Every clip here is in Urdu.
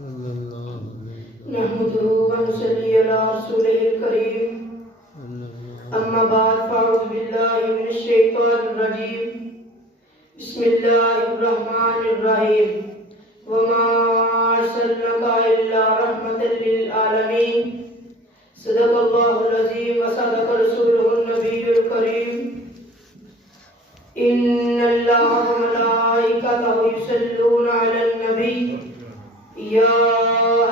نحمده ونصلي على رسوله الكريم أما بعد فأعوذ بالله من الشيطان الرجيم بسم الله الرحمن الرحيم وما أرسلناك إلا رحمة للعالمين صدق الله العظيم وصدق رسوله النبي الكريم إن الله وملائكته يصلون على النبي يا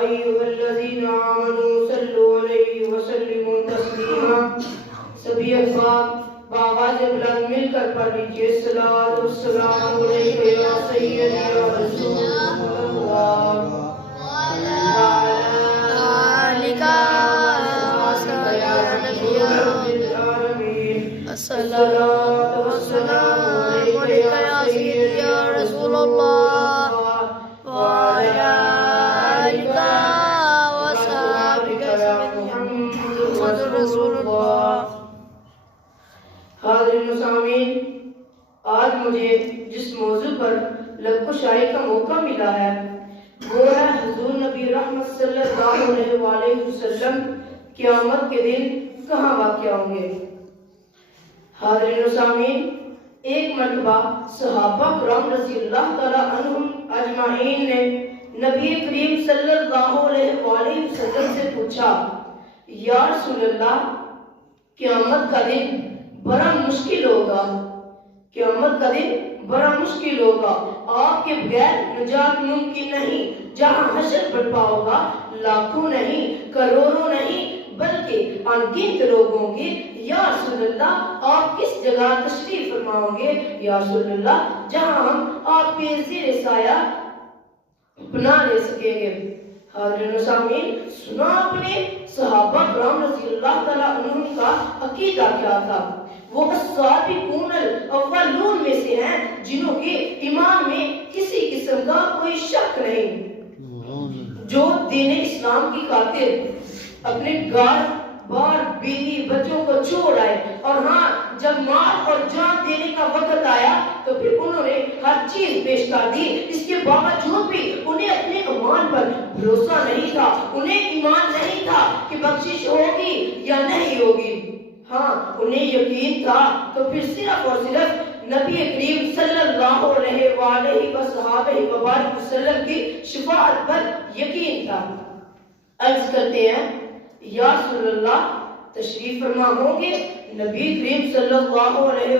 أيها الذين آمنوا صلوا عليه وسلموا تسليما سبھی افراد بآواز بلند مل کر پڑھ لیجیے الصلاۃ والسلام علیک یا سیدی یا رسول اللہ وعلی آلک وصحبک یا نبی العالمین الصلاۃ والسلام علیک یا سیدی یا رسول اللہ وعلی آلک وصحبک یا محمد رسول اللہ۔ حاضرین و سامعین، آج مجھے جس موضوع پر لب کشائی کا موقع ملا ہے وہ ہے حضور نبی رحمت صلی اللہ علیہ وسلم قیامت کے دن کہاں واقع ہوں گے۔ حاضرین و سامعین، ایک مرتبہ صحابہ کرام رضی اللہ تعالی عنہم اجمعین نے نبی کریم صلی اللہ علیہ وسلم سے پوچھا، یا رسول اللہ، قیامت کا دن بڑا مشکل ہوگا، قیامت کا دن بڑا مشکل ہوگا، آپ کے بغیر نجات ممکن نہیں، جہاں حشر برپا ہوگا لاکھوں نہیں کروڑوں نہیں بلکہ انگنت لوگ ہوں گے۔ یا رسول اللہ، آپ کس جگہ تشریف فرماؤں گے؟ یا رسول اللہ، جہاں ہم آپ کے زیر سایہ پناہ لے سکیں گے۔ حاضرین و سامعین، سنا آپ نے صحابہ کرام رضی اللہ تعالیٰ عنہم کا عقیدہ کیا تھا؟ وہ السابقون الاولون میں سے ہیں جنہوں کے ایمان میں کسی قسم کا کوئی شک نہیں، جو دین اسلام کی خاطر اپنے گھر بار بیوی بچوں کو چھوڑ آئے، اور ہاں جب مال اور جان دینے کا وقت آیا تو پھر انہوں نے ہر چیز پیش کر دی۔ اس کے باوجود بھی انہیں اپنے ایمان پر بھروسہ نہیں تھا، انہیں ایمان نہیں تھا کہ بخشش ہوگی یا نہیں ہوگی۔ ہاں انہیں یقین تھا تو پھر صرف اور صرف نبی کریم صلی اللہ علیہ وآلہ وسلم کی شفاعت پر یقین تھا۔ عرض کرتے ہیں، یا رسول اللہ، تشریف فرما ہوں گے؟ نبی کریم صلی اللہ علیہ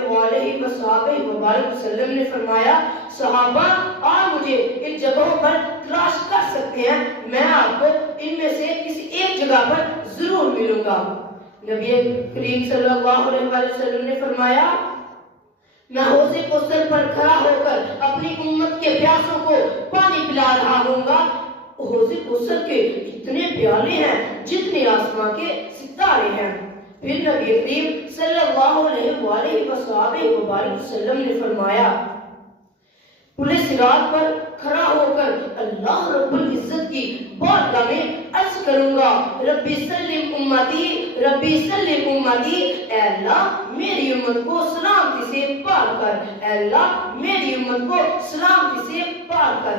وسلم نے فرمایا، صحابہ آپ مجھے ان جگہوں پر تلاش کر سکتے ہیں، میں آپ کو ان میں سے کسی ایک جگہ پر ضرور ملوں گا۔ نبی کریم صلی اللہ علیہ وسلم نے فرمایا، میں حوض کوثر پر کھڑا ہو کر اپنی امت کے پیاسوں کو پانی پلا رہا ہوں گا۔ حوض کوثر کے اتنے پیالے ہیں جتنے آسمان کے ستارے ہیں۔ پھر نبی کریم صلی اللہ علیہ وسلم نے فرمایا، پل صراط پر کھڑا ہو کر اللہ رب العزت کی بارگاہ میں عرض کروں گا، ربی سلم امتی، ربی سلم امتی، اے اللہ میری امت کو سلامتی سے پار کر، اے اللہ میری امت کو سلامتی سے پار کر۔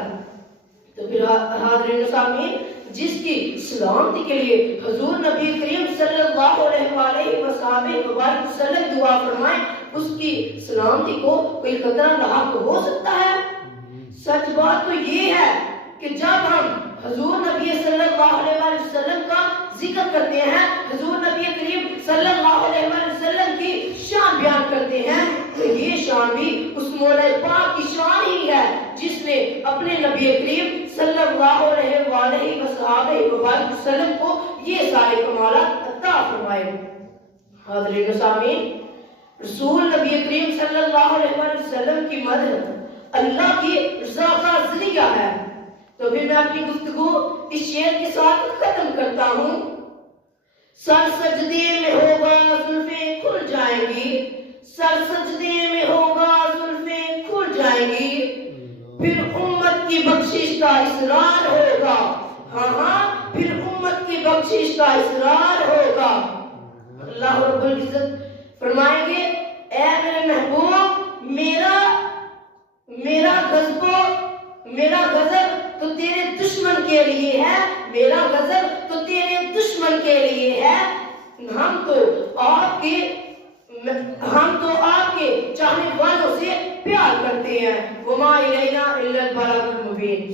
تو پھر حاضرین و سامعین، جس کی سلامتی کے لیے حضور نبی کریم صلی اللہ علیہ وسلم دعا فرمائیں، اس کی سلامتی کو کوئی خطرہ لاحق ہو سکتا ہے؟ سچ بات تو یہ ہے کہ جب ہم حضور نبی صلی اللہ علیہ وسلم کا ذکر کرتے ہیں، حضور نبی کریم صلی اللہ علیہ وسلم کی شان بیان کرتے ہیں، تو یہ شان بھی اس مولا پاک کی شان ہی ہے جس نے اپنے نبی کریم صلی اللہ علیہ وسلم کو یہ سارے کمالات عطا فرمائے۔ حاضرین و سامعین، رسول نبی کریم صلی اللہ علیہ وسلم کی مدد اللہ کی رضا کا ذریعہ ہے۔ تو پھر میں اپنی گفتگو اس شعر کے ساتھ ختم کرتا ہوں، سر سجدے میں ہوگا زلفیں کھل جائیں گی، سر سجدے میں ہوگا زلفیں کھل جائیں گی، پھر امت کی بخشش کا اصرار ہوگا، ہاں ہاں پھر امت کی بخشش کا اصرار ہوگا۔ اللہ رب العزت فرمائیں گے، اے میرے محبوب، میرا غضب تو تیرے دشمن کے لیے ہے، میرا غضب تو تیرے دشمن کے لیے ہے۔ ہم تو آپ کے چاہنے والوں سے پیار کرتے ہیں۔ وما الینا الا البلاغ المبین۔